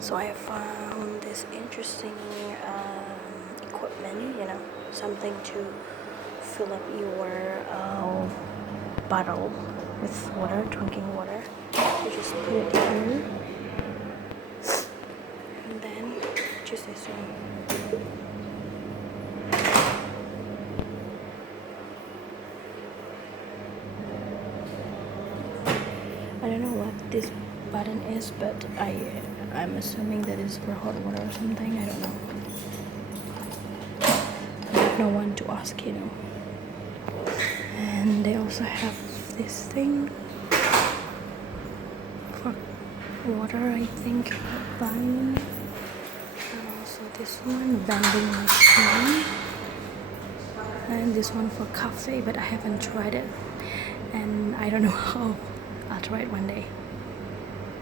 So I found this interesting equipment, something to fill up your bottle with water, drinking water. You just put it here, and then just this one. I don't know what this button is, but I'm assuming that it's for hot water or something. I don't know. I have no one to ask, And they also have this thing for water, I think, buying. And also this one, vending machine. And this one for coffee, but I haven't tried it. And I don't know how. I'll try it one day.